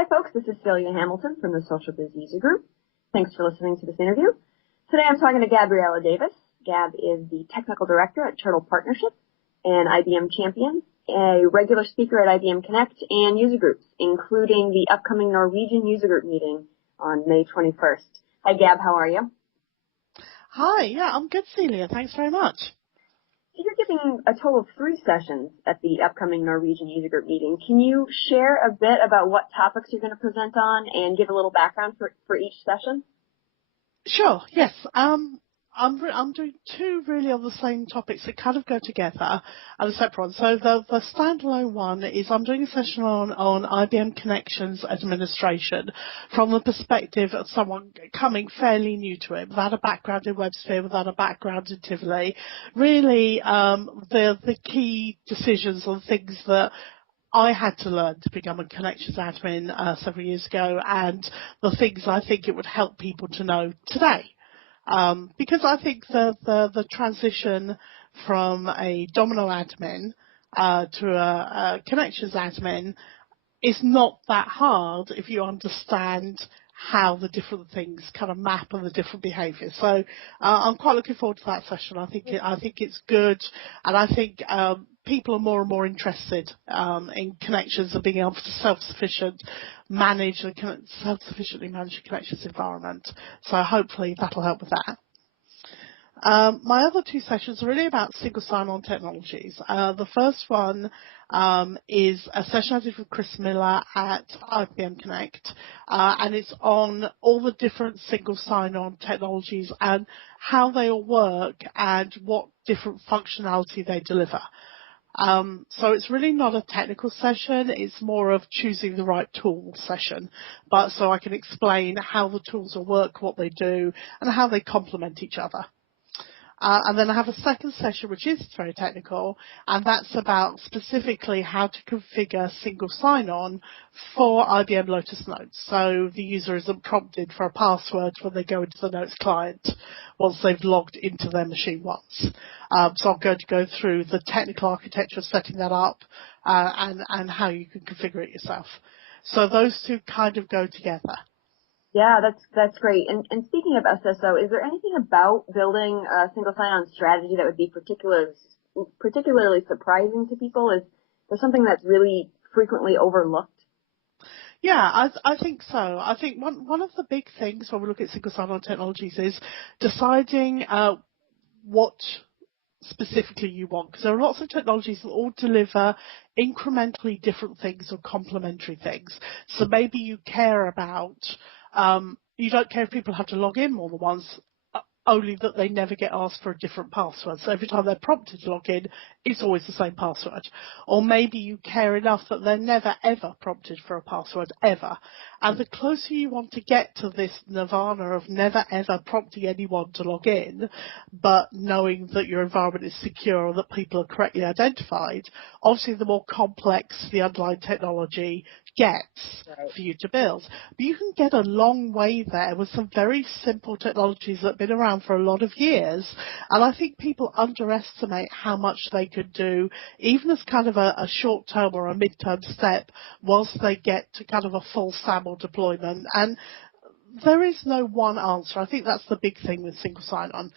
Hi folks, this is Celia Hamilton from the Social Biz User Group. Thanks for listening to this interview. Today I'm talking to Gabriella Davis. Gab is the Technical Director at Turtle Partnership, an IBM champion, a regular speaker at IBM Connect and user groups, including the upcoming Norwegian user group meeting on May 21st. Hi Gab, how are you? Hi, yeah, I'm good, Celia. Thanks very much. So you're giving a total of 3 sessions at the upcoming Norwegian user group meeting. Can you share a bit about what topics you're going to present on and give a little background for each session? Sure, yes. I'm doing 2 really on the same topics that kind of go together and a separate one. So the standalone one is I'm doing a session on IBM Connections Administration from the perspective of someone coming fairly new to it, without a background in WebSphere, without a background in Tivoli. Really, the key decisions on things that I had to learn to become a connections admin several years ago, and the things I think it would help people to know today. Because I think the transition from a Domino admin to a connections admin is not that hard if you understand how the different things kind of map on the different behaviours. So I'm quite looking forward to that session. I think it's good, and I think people are more and more interested in connections and being able to self-sufficiently manage the connections environment. So hopefully that'll help with that. My other 2 sessions are really about single sign-on technologies. The first one is a session I did with Chris Miller at IBM Connect, and it's on all the different single sign-on technologies and how they all work and what different functionality they deliver. So it's really not a technical session, it's more of choosing the right tool session, but so I can explain how the tools will work, what they do, and how they complement each other. And then I have a second session which is very technical, and that's about specifically how to configure single sign-on for IBM Lotus Notes. So the user isn't prompted for a password when they go into the Notes client once they've logged into their machine once. So I'm going to go through the technical architecture of setting that up and how you can configure it yourself. So those 2 kind of go together. Yeah, that's great. And speaking of SSO, is there anything about building a single sign-on strategy that would be particularly surprising to people? Is there something that's really frequently overlooked? Yeah, I think so. I think one of the big things when we look at single sign-on technologies is deciding what specifically you want, because there are lots of technologies that all deliver incrementally different things or complementary things. So maybe you care about you don't care if people have to log in more than once, only that they never get asked for a different password. So every time they're prompted to log in, it's always the same password. Or maybe you care enough that they're never ever prompted for a password ever. And the closer you want to get to this nirvana of never ever prompting anyone to log in, but knowing that your environment is secure or that people are correctly identified, obviously the more complex the underlying technology gets for you to build. But you can get a long way there with some very simple technologies that have been around for a lot of years, and I think people underestimate how much they could do, even as kind of a short-term or a mid-term step, whilst they get to kind of a full SAML deployment. And there is no one answer. I think that's the big thing with single sign-on.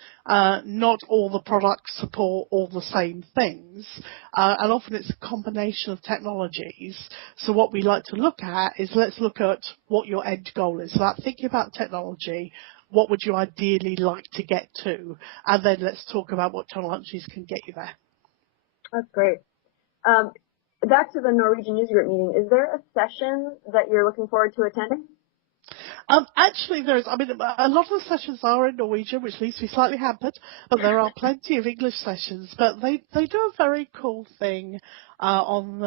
Not all the products support all the same things, and often it's a combination of technologies. So what we like to look at is, let's look at what your end goal is. So thinking about technology, what would you ideally like to get to? And then let's talk about what technologies can get you there. That's great. Back to the Norwegian user group meeting, is there a session that you're looking forward to attending? Actually, there is. I mean, a lot of the sessions are in Norwegian, which leaves me slightly hampered, but there are plenty of English sessions. But they do a very cool thing on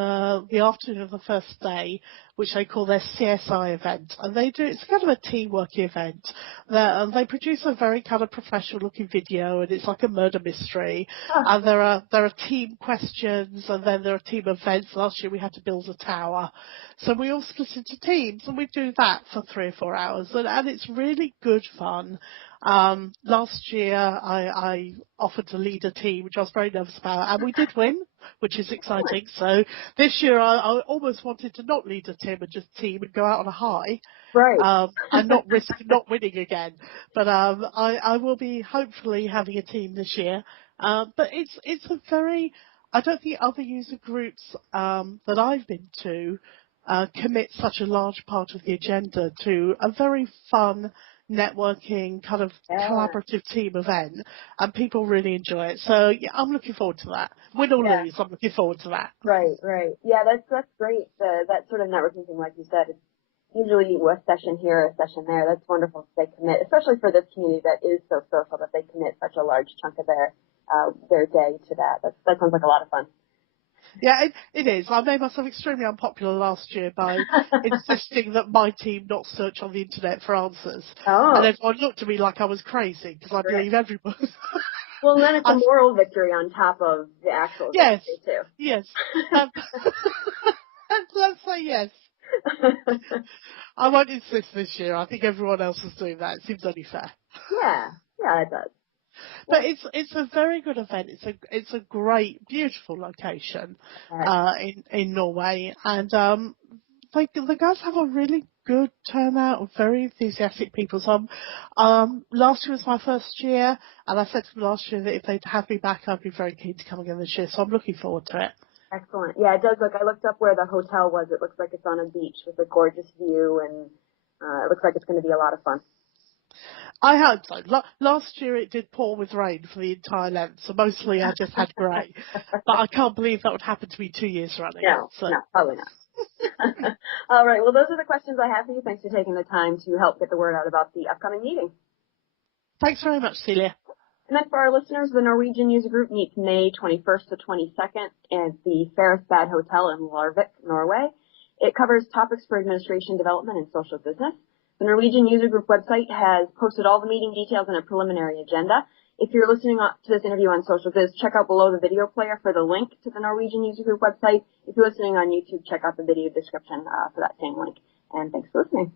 the afternoon of the first day, which they call their CSI event. And it's kind of a teamwork event. They produce a very kind of professional looking video, and it's like a murder mystery. And there are team questions, and then there are team events. Last year we had to build a tower. So we all split into teams, and we do that for 3 or 4 hours. And it's really good fun. Last year, I offered to lead a team, which I was very nervous about, and we did win, which is exciting. So this year, I almost wanted to not lead a team and just team and go out on a high. Right. And not risk not winning again. But I will be hopefully having a team this year. But it's a very, I don't think other user groups that I've been to commit such a large part of the agenda to a very fun networking kind of collaborative team event, and people really enjoy it. So yeah, I'm looking forward to that. Win or lose, I'm looking forward to that. Right. Yeah, that's great. That sort of networking thing, like you said, it's usually a session here, a session there. That's wonderful if they commit, especially for this community that is so social, that they commit such a large chunk of their day to that. That sounds like a lot of fun. Yeah, it is. I made myself extremely unpopular last year by insisting that my team not search on the internet for answers. Oh. And everyone looked at me like I was crazy because I believe everyone. Well, then it's a moral victory on top of the actual victory, too. Yes. Let's say yes. I won't insist this year. I think everyone else is doing that. It seems only fair. Yeah, it does. But it's a very good event. It's a great, beautiful location in Norway, and the guys have a really good turnout of very enthusiastic people. So last year was my first year, and I said to them last year that if they'd have me back, I'd be very keen to come again this year. So I'm looking forward to it. Excellent. Yeah, it does look. I looked up where the hotel was. It looks like it's on a beach with a gorgeous view, and it looks like it's going to be a lot of fun. I hope so. Last year it did pour with rain for the entire length, so mostly I just had grey. But I can't believe that would happen to me 2 years running. No, probably not. All right. Well, those are the questions I have for you. Thanks for taking the time to help get the word out about the upcoming meeting. Thanks very much, Celia. And then for our listeners, the Norwegian User Group meets May 21st to 22nd at the Ferrisbad Hotel in Larvik, Norway. It covers topics for administration development and social business. The Norwegian User Group website has posted all the meeting details and a preliminary agenda. If you're listening to this interview on Social Biz, check out below the video player for the link to the Norwegian User Group website. If you're listening on YouTube, check out the video description for that same link. And thanks for listening.